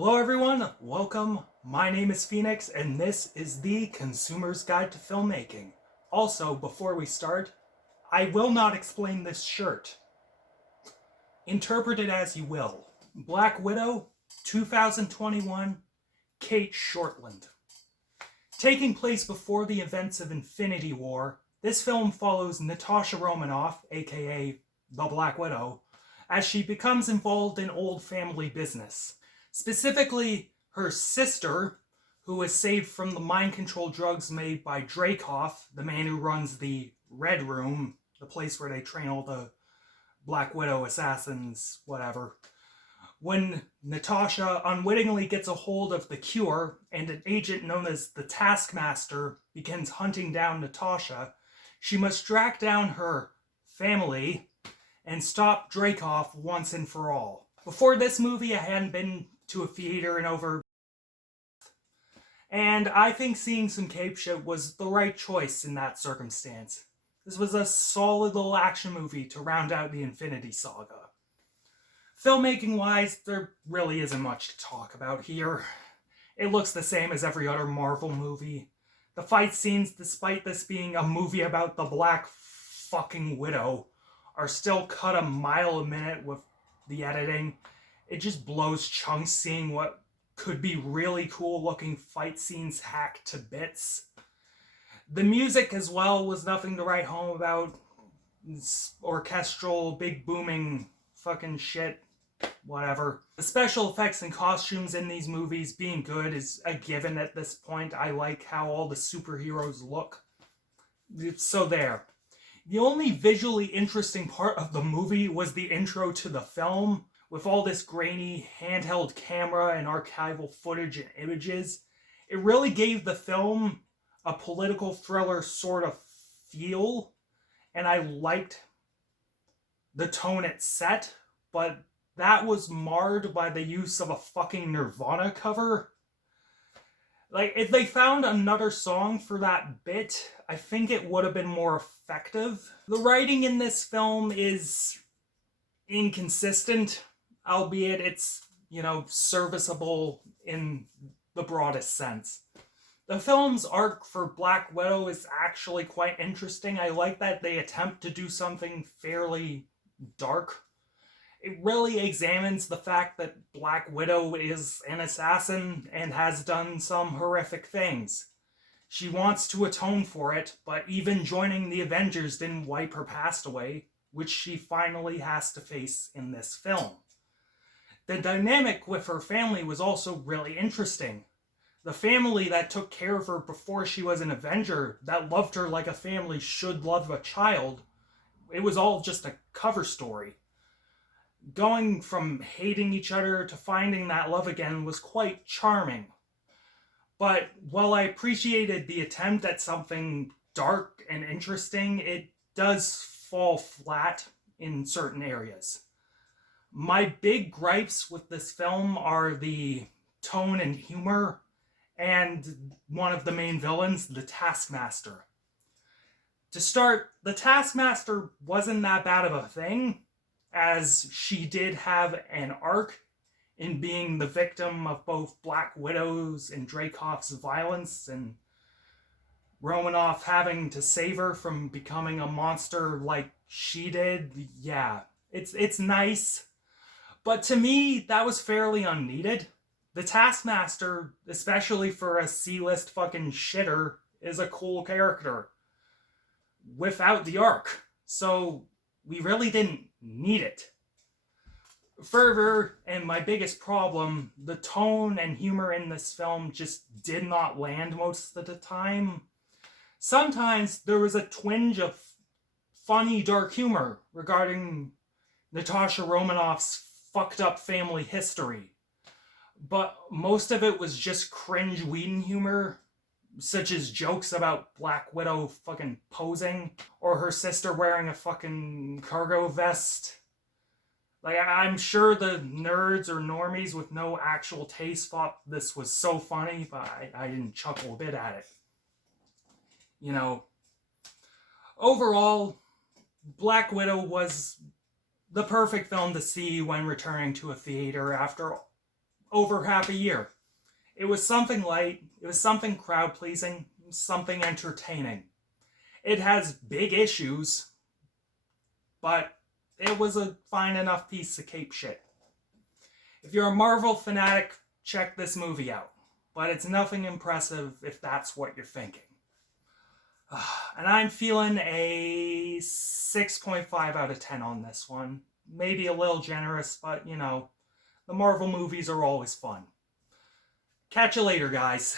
Hello everyone, welcome. My name is Phoenix and this is the Consumer's Guide to Filmmaking. Also, before we start, I will not explain this shirt. Interpret it as you will. Black Widow, 2021, Kate Shortland. Taking place before the events of Infinity War, this film follows Natasha Romanoff, aka the Black Widow, as she becomes involved in old family business. Specifically, her sister, who was saved from the mind control drugs made by Dreykov, the man who runs the Red Room, the place where they train all the Black Widow assassins, whatever. When Natasha unwittingly gets a hold of the cure and an agent known as the Taskmaster begins hunting down Natasha, she must track down her family and stop Dreykov once and for all. Before this movie, I hadn't been to a theater in over, and I think seeing some cape shit was the right choice in that circumstance. This was a solid little action movie to round out the Infinity Saga. Filmmaking wise, there really isn't much to talk about here. It looks the same as every other Marvel movie. The fight scenes, despite this being a movie about the Black fucking Widow, are still cut a mile a minute with the editing. It just blows chunks seeing what could be really cool looking fight scenes hacked to bits. The music as well was nothing to write home about. It's orchestral, big booming fucking shit, whatever. The special effects and costumes in these movies being good is a given at this point. I like how all the superheroes look. So there. The only visually interesting part of the movie was the intro to the film, with all this grainy handheld camera and archival footage and images. It really gave the film a political thriller sort of feel, and I liked the tone it set, but that was marred by the use of a fucking Nirvana cover. Like, if they found another song for that bit, I think it would have been more effective. The writing in this film is inconsistent, albeit it's, serviceable in the broadest sense. The film's arc for Black Widow is actually quite interesting. I like that they attempt to do something fairly dark. It really examines the fact that Black Widow is an assassin and has done some horrific things. She wants to atone for it, but even joining the Avengers didn't wipe her past away, which she finally has to face in this film. The dynamic with her family was also really interesting. The family that took care of her before she was an Avenger, that loved her like a family should love a child, it was all just a cover story. Going from hating each other to finding that love again was quite charming. But while I appreciated the attempt at something dark and interesting, it does fall flat in certain areas. My big gripes with this film are the tone and humor, and one of the main villains, the Taskmaster. To start, the Taskmaster wasn't that bad of a thing, as she did have an arc in being the victim of both Black Widow's and Dreykov's violence, and Romanoff having to save her from becoming a monster like she did. Yeah, it's nice. But to me, that was fairly unneeded. The Taskmaster, especially for a C-list fucking shitter, is a cool character without the arc. So we really didn't need it. Further, and my biggest problem, the tone and humor in this film just did not land most of the time. Sometimes there was a twinge of funny dark humor regarding Natasha Romanoff's fucked up family history. But most of it was just cringe Whedon humor, such as jokes about Black Widow fucking posing, or her sister wearing a fucking cargo vest. Like, I'm sure the nerds or normies with no actual taste thought this was so funny, but I didn't chuckle a bit at it. Overall, Black Widow was the perfect film to see when returning to a theater after over half a year. It was something light, it was something crowd pleasing, something entertaining. It has big issues, but it was a fine enough piece of cape shit. If you're a Marvel fanatic, check this movie out. But it's nothing impressive if that's what you're thinking. And I'm feeling a 6.5 out of 10 on this one. Maybe a little generous, but you know, the Marvel movies are always fun. Catch you later, guys.